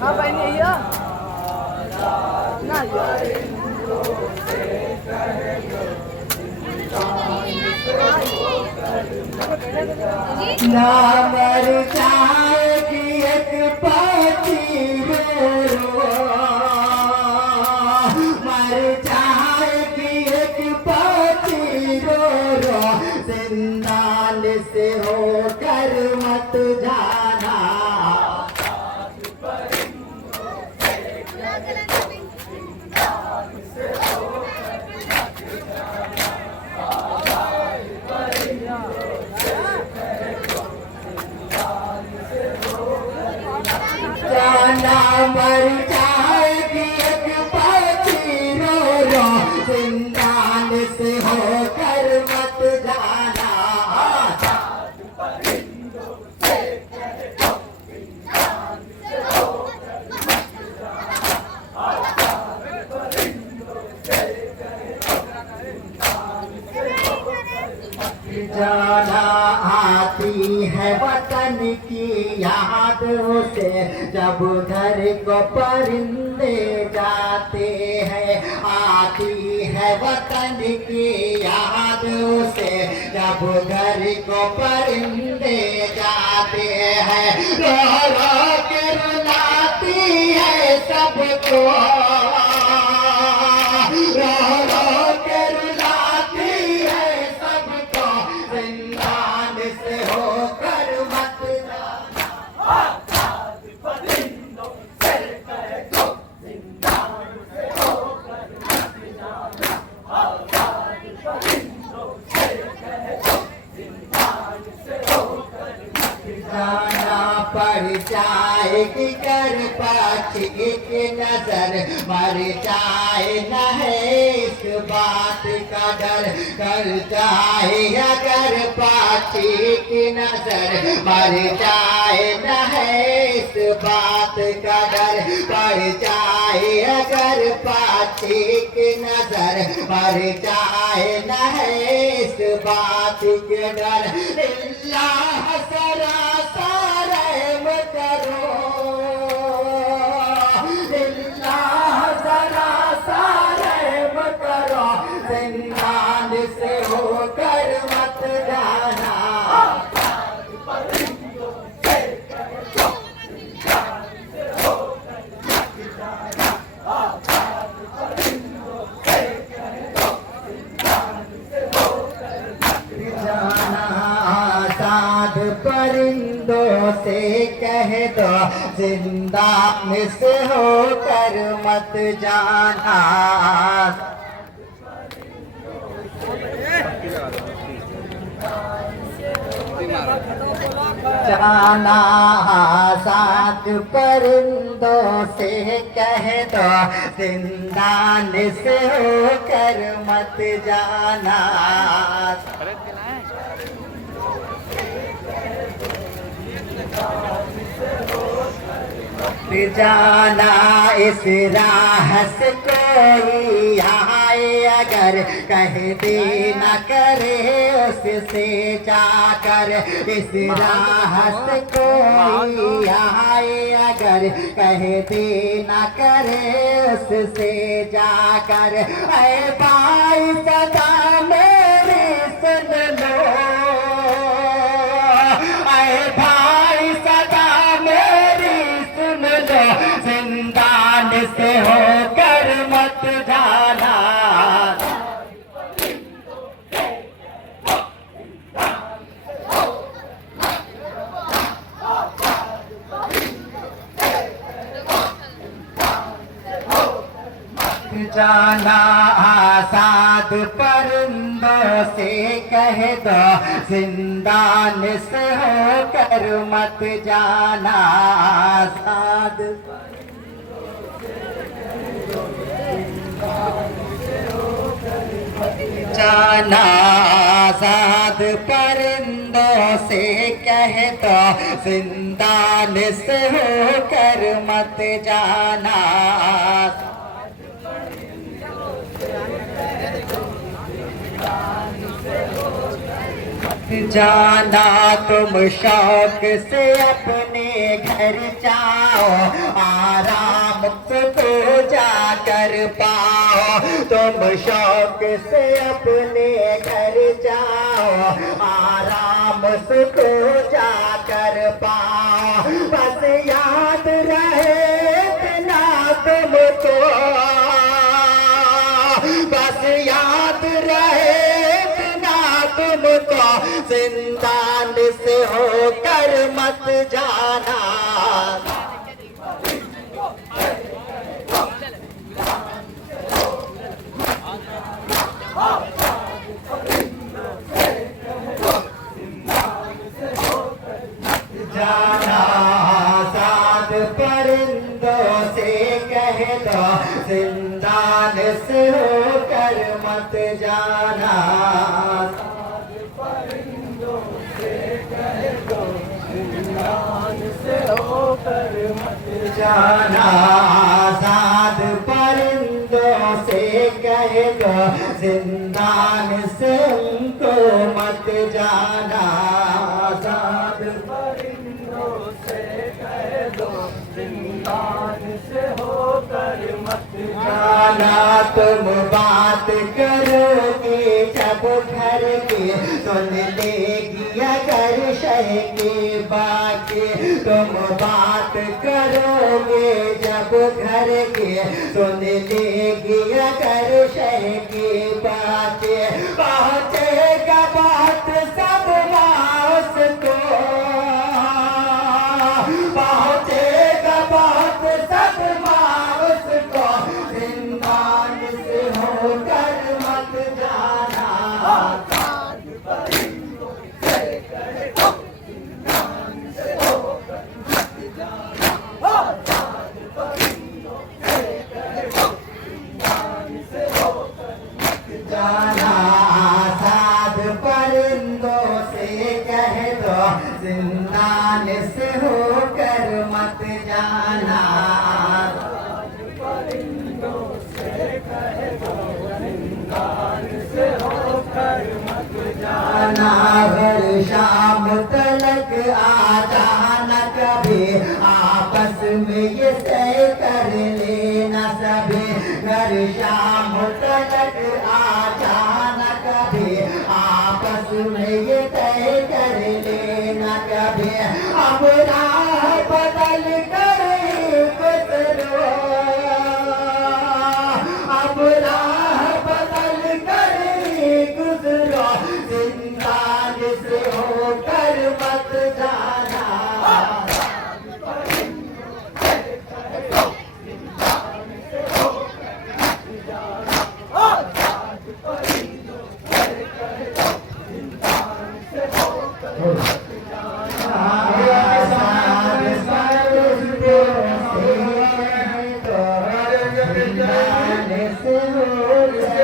हाँ भाई नहीं है ना ना मर जाएगी एक पाती रो मर जाएगी एक पाती रो जिंदान से होकर मत जाना जाना मर जाएगी एक पाती रो जिंदान से होकर मत जाना जाना आती है वतन की याद उसे जब घर को परिंदे जाते हैं आती है वतन की याद उसे जब घर को परिंदे जाते हैं रो रो के रुलाती है सबको रो रो के रुलाती है सबको जिंदान से होकर मत जाना जाना पड़ जाएगी कर पाछी की नजर मर जाए न है इस बात का डर कर जाए अगर पाछी की नजर मर जाए न है इस बात का डर पड़ जाए अगर पाछी की नजर मर जाए न है इस बात के डर अल्लाह सरासर रहम करो अल्लाह सरासर रहम करो जिंदान से होकर मत जाना आजाद परिंदों से कह दो जिंदान से होकर मत जाना जाना आजाद परिंदों से कह दो जिंदान से होकर मत जाना जाना इस राह से कोई आए अगर कह दे न करे उससे जाकर इस राह से कोई आए अगर कह दे न करे उससे जाकर ऐ भाई सदा मेरी सुन लो ऐ भाई सदा मेरी सुन लो जिंदान से होकर मत जाना जाना आजाद परिंदों से कह दो जिंदान से होकर मत जाना आजाद जाना आजाद परिंदों से कह दो जिंदान से होकर मत जाना से हो जाना तुम शौक से अपने घर जाओ, आराम को जाकर पाओ। तुम शौक से अपने घर जाओ, आराम को जाकर पाओ। बस याद रहे इतना तुमको, बस याद रहे तुमको, जिंदान से होकर मत जाना। जाना साथ परिंदों से कह दो, जिंदान से होकर मत जाना। जाना आजाद परिंदों से कह दो, जिंदान से उनको मत जाना। आजाद परिंदों से कह दो, जिंदान से होकर मत जाना। तुम बात करोगे जब घर की, सुन लेगी अगर शह की बाकी। तुम बात करोगे जब घर की, सुन लेगी अगर शह की बातें। पहुँचेगा बात सब मास को, पहुँचेगा बात सब मास को, जिंदान से होकर मत जाना। जाना आजाद परिंदों से कह दो, जिंदान से होकर मत जाना। आजाद परिंदों से कह दो, जिंदान से होकर मत जाना। हर शाम तलक आ जाना कभी, आपस में ये तय कर लेना सभी। हर शाम तलक आ जाना कभी, आपस में ये तय कर लेना कभी। अब राह बदल कर गुजरो, अब राह बदल कर गुजरो, जिंदान से होकर मत जाना। जिंदान से होकर